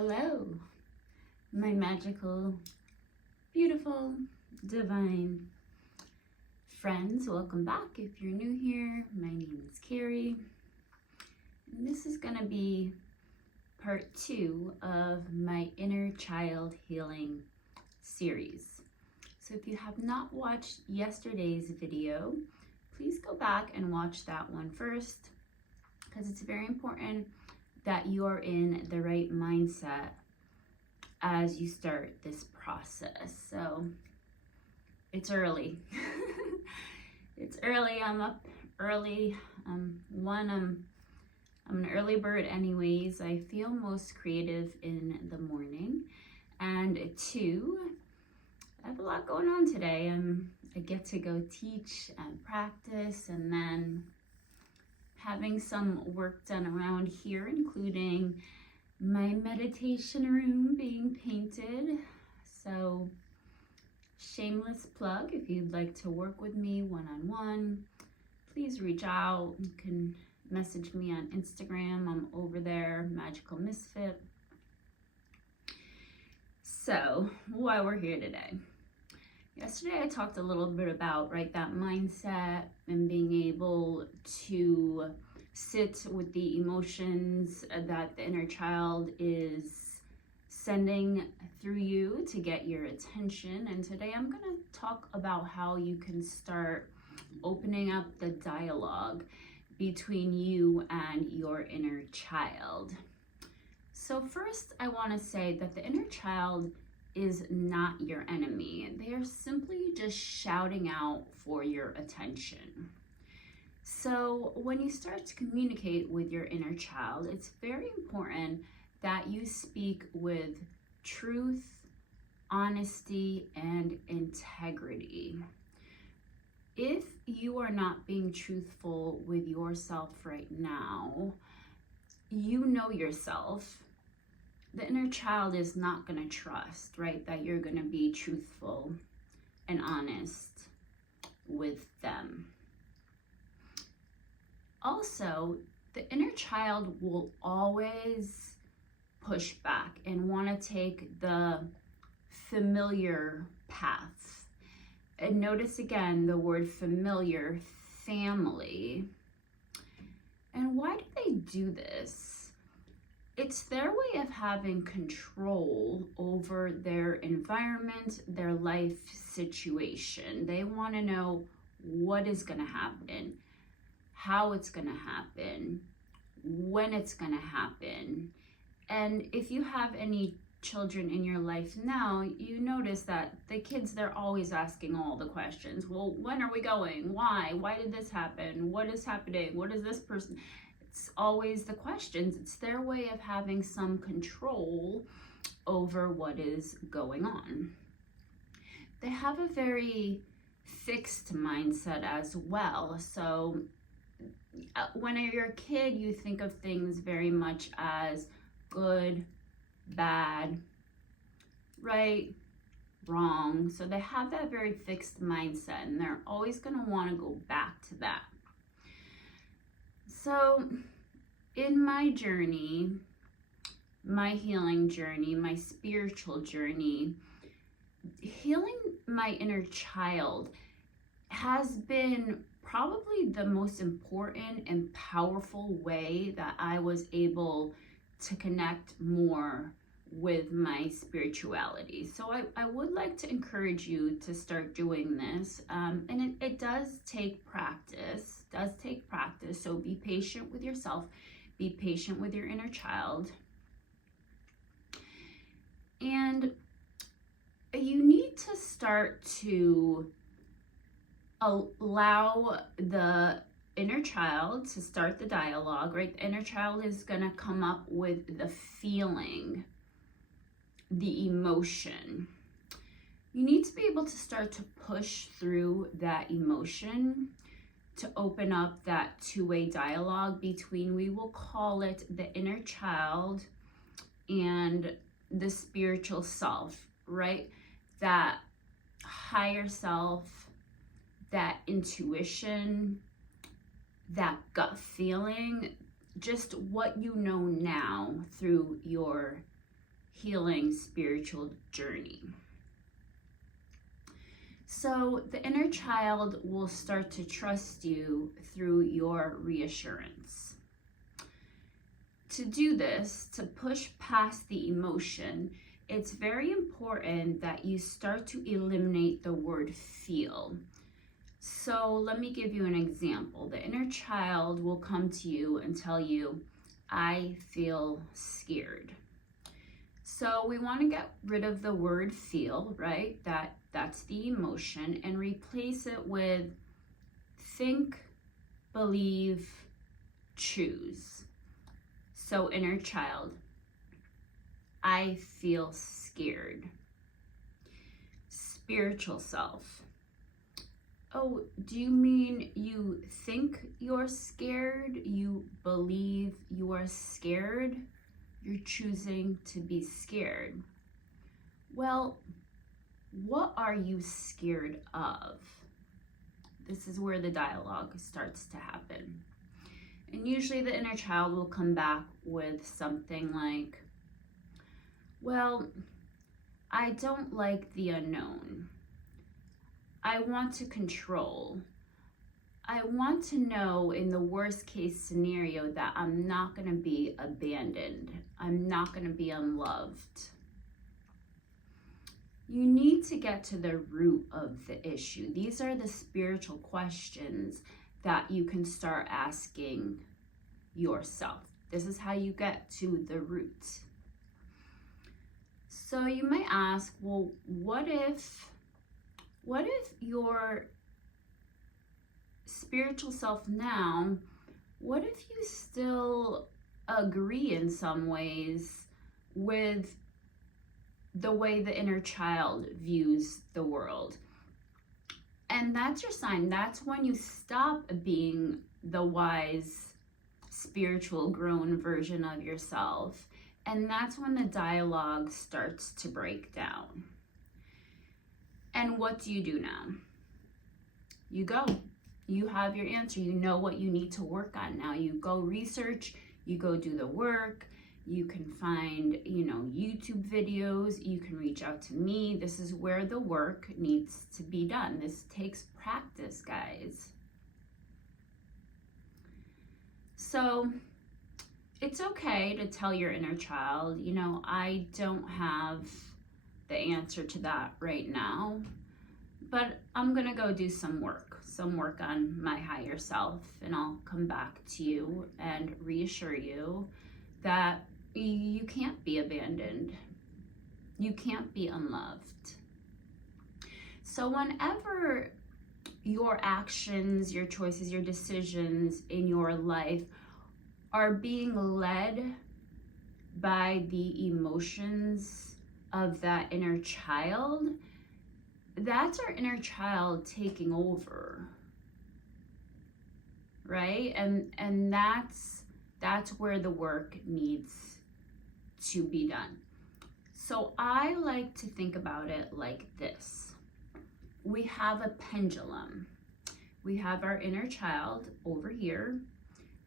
Hello, my magical, beautiful, divine friends. Welcome back. If you're new here, my name is Carrie, and this is going to be part 2 of my inner child healing series. So if you have not watched yesterday's video, please go back and watch that one first, because it's very important that you are in the right mindset as you start this process. So it's early. It's early. I'm up early. I'm an early bird anyways. I feel most creative in the morning. And 2, I have a lot going on today. I get to go teach and practice, and then having some work done around here, including my meditation room being painted. So shameless plug, if you'd like to work with me one-on-one, please reach out. You can message me on Instagram. I'm over there, Magical Misfit. So why we're here today. Yesterday I talked a little bit about that mindset and being able to sit with the emotions that the inner child is sending through you to get your attention. And today I'm going to talk about how you can start opening up the dialogue between you and your inner child. So first, I want to say that the inner child is not your enemy. They are simply just shouting out for your attention. So when you start to communicate with your inner child, it's very important that you speak with truth, honesty, and integrity. If you are not being truthful with yourself right now, you know yourself. The inner child is not going to trust, that you're going to be truthful and honest with them. Also, the inner child will always push back and want to take the familiar path. And notice again the word familiar, family. And why do they do this? It's their way of having control over their environment, their life situation. They want to know what is going to happen, how it's going to happen, when it's going to happen. And if you have any children in your life now, you notice that the kids, they're always asking all the questions. Well, when are we going? Why? Why did this happen? What is happening? What is this person? It's always the questions. It's their way of having some control over what is going on. They have a very fixed mindset as well. So when you're a kid, you think of things very much as good, bad, right, wrong. So they have that very fixed mindset, and they're always going to want to go back to that. So in my journey, my healing journey, my spiritual journey, healing my inner child has been probably the most important and powerful way that I was able to connect more with my spirituality. So I would like to encourage you to start doing this. And it does take practice, So be patient with yourself, be patient with your inner child. And you need to start to allow the inner child to start the dialogue, The inner child is going to come up with the feeling, the emotion. You need to be able to start to push through that emotion to open up that two-way dialogue between, we will call it the inner child and the spiritual self, That higher self, that intuition, that gut feeling, just what you know now through your healing spiritual journey. So the inner child will start to trust you through your reassurance. To do this, to push past the emotion, it's very important that you start to eliminate the word feel. So let me give you an example. The inner child will come to you and tell you, I feel scared. So we want to get rid of the word feel, right? That's the emotion, and replace it with think, believe, choose. So inner child, I feel scared. Spiritual self, oh, do you mean you think you're scared? You believe you are scared? You're choosing to be scared. Well, what are you scared of? This is where the dialogue starts to happen. And usually the inner child will come back with something like, well, I don't like the unknown. I want to control. I want to know in the worst case scenario that I'm not going to be abandoned. I'm not going to be unloved. You need to get to the root of the issue. These are the spiritual questions that you can start asking yourself. This is how you get to the root. So you might ask, well, what if your spiritual self now, what if you still agree in some ways with the way the inner child views the world? And that's your sign. That's when you stop being the wise, spiritual, grown version of yourself. And that's when the dialogue starts to break down. And what do you do now? You go. You have your answer. You know what you need to work on now. You go research, you go do the work. You can find, YouTube videos. You can reach out to me. This is where the work needs to be done. This takes practice, guys. So it's okay to tell your inner child, I don't have the answer to that right now, but I'm gonna go do some work on my higher self, and I'll come back to you and reassure you that you can't be abandoned. You can't be unloved. So whenever your actions, your choices, your decisions in your life are being led by the emotions of that inner child, that's our inner child taking over, right? And that's where the work needs to be done. So I like to think about it like this. We have a pendulum. We have our inner child over here,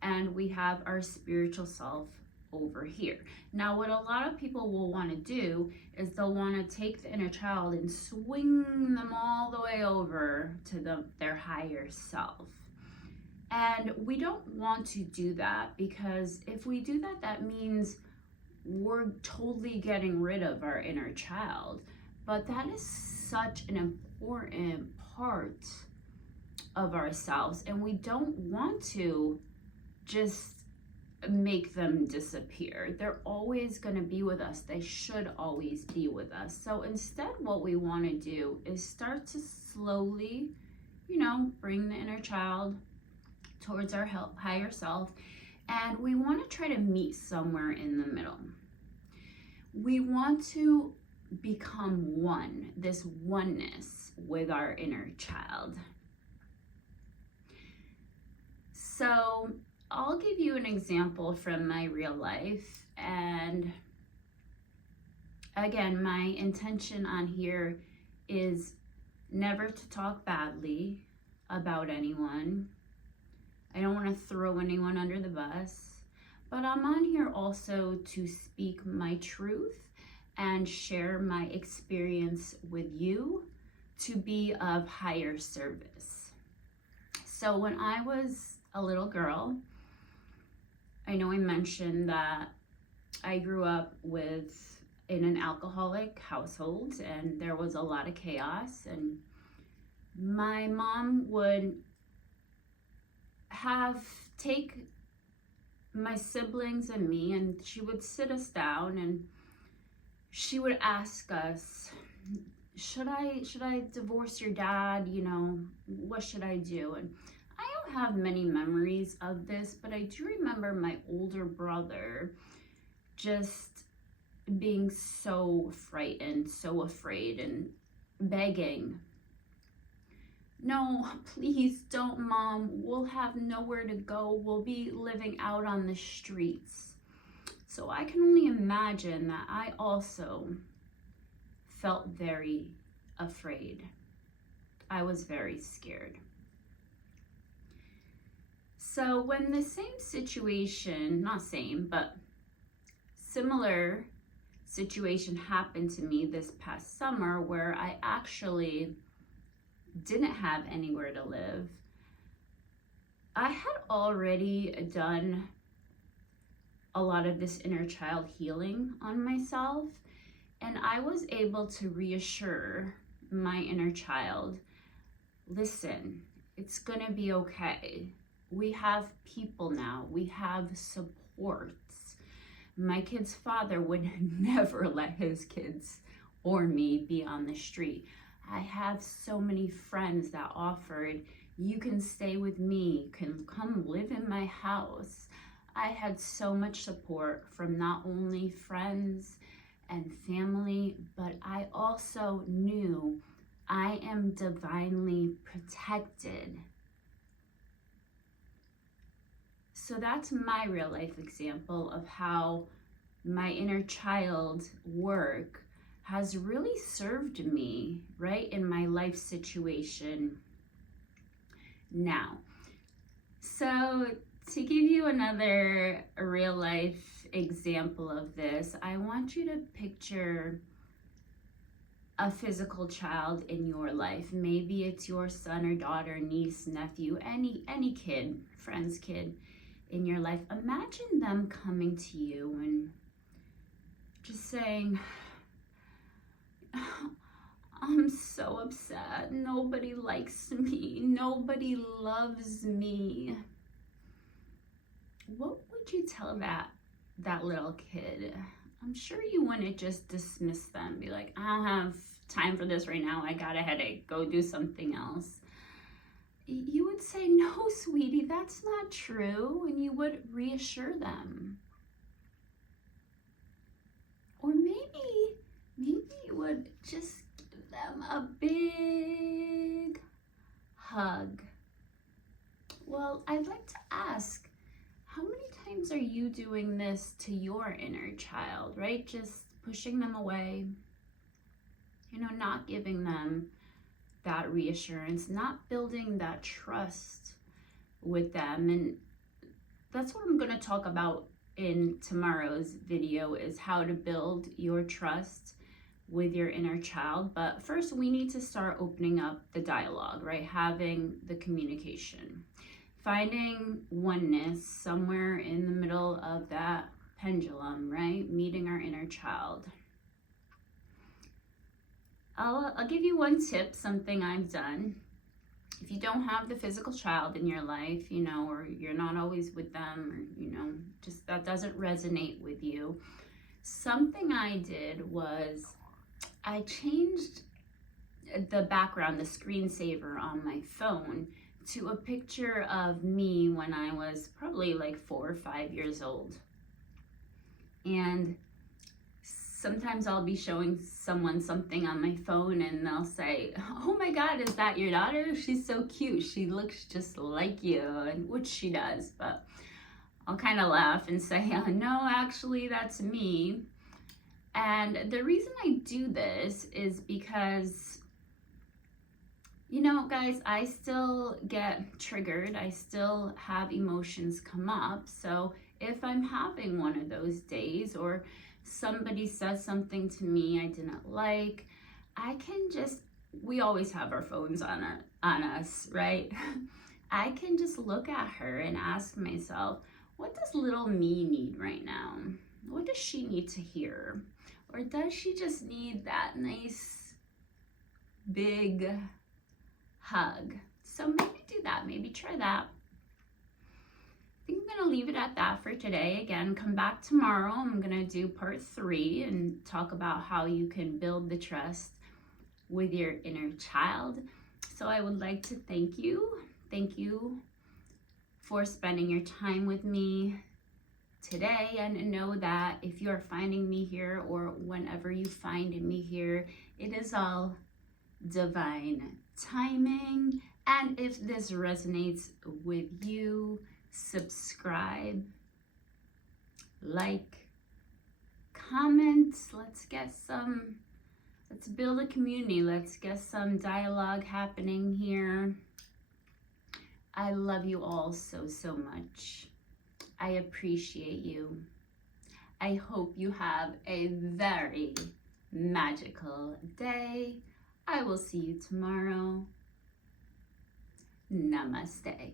and we have our spiritual self over here. Now, what a lot of people will want to do is they'll want to take the inner child and swing them all the way over to their higher self. And we don't want to do that, because if we do that, that means we're totally getting rid of our inner child. But that is such an important part of ourselves, and we don't want to just make them disappear. They're always going to be with us. They should always be with us. So instead, what we want to do is start to slowly, bring the inner child towards our higher self, and we want to try to meet somewhere in the middle. We want to become one, this oneness with our inner child. So I'll give you an example from my real life. And again, my intention on here is never to talk badly about anyone. I don't want to throw anyone under the bus, but I'm on here also to speak my truth and share my experience with you to be of higher service. So when I was a little girl, I know I mentioned that I grew up in an alcoholic household, and there was a lot of chaos, and my mom would take my siblings and me, and she would sit us down and she would ask us, should I divorce your dad? You know, what should I do? And I don't have many memories of this, but I do remember my older brother just being so frightened, so afraid, and begging, no, please don't, Mom. We'll have nowhere to go. We'll be living out on the streets. So I can only imagine that I also felt very afraid. I was very scared. So when the same situation, not same, but similar situation happened to me this past summer, where I actually didn't have anywhere to live, I had already done a lot of this inner child healing on myself, and I was able to reassure my inner child, listen, it's gonna be okay. We have people now, we have supports. My kid's father would never let his kids or me be on the street. I have so many friends that offered, you can stay with me, you can come live in my house. I had so much support from not only friends and family, but I also knew I am divinely protected. So that's my real life example of how my inner child work has really served me, right, in my life situation now. So to give you another real life example of this, I want you to picture a physical child in your life. Maybe it's your son or daughter, niece, nephew, any kid, friend's kid in your life. Imagine them coming to you and just saying, I'm so upset. Nobody likes me. Nobody loves me. What would you tell that little kid? I'm sure you wouldn't just dismiss them, be like, I don't have time for this right now. I got a headache. Go do something else. You would say, no, sweetie, that's not true. And you would reassure them. Or maybe you would just give them a big hug. Well, I'd like to ask, how many times are you doing this to your inner child, right? Just pushing them away, not giving them that reassurance, not building that trust with them. And that's what I'm going to talk about in tomorrow's video, is how to build your trust with your inner child. But first, we need to start opening up the dialogue, right? Having the communication, finding oneness somewhere in the middle of that pendulum, right? Meeting our inner child. I'll give you one tip, something I've done. If you don't have the physical child in your life, or you're not always with them, or, just that doesn't resonate with you, something I did was I changed the background, the screensaver on my phone, to a picture of me when I was probably like 4 or 5 years old. And sometimes I'll be showing someone something on my phone and they'll say, oh my God, is that your daughter? She's so cute. She looks just like you, and which she does, but I'll kind of laugh and say, no, actually that's me. And the reason I do this is because, guys, I still get triggered. I still have emotions come up. So if I'm having one of those days, or somebody says something to me I didn't like, I can just, we always have our phones on us, right? I can just look at her and ask myself, what does little me need right now? What does she need to hear? Or does she just need that nice big hug? So maybe do that, maybe try that. I think I'm gonna leave it at that for today. Again, come back tomorrow. I'm gonna do part 3 and talk about how you can build the trust with your inner child. So I would like to thank you. Thank you for spending your time with me today, and know that if you're finding me here or whenever you find me here, it is all divine timing. And if this resonates with you, subscribe, like, comment. Let's build a community. Let's get some dialogue happening here. I love you all so, so much. I appreciate you. I hope you have a very magical day. I will see you tomorrow. Namaste.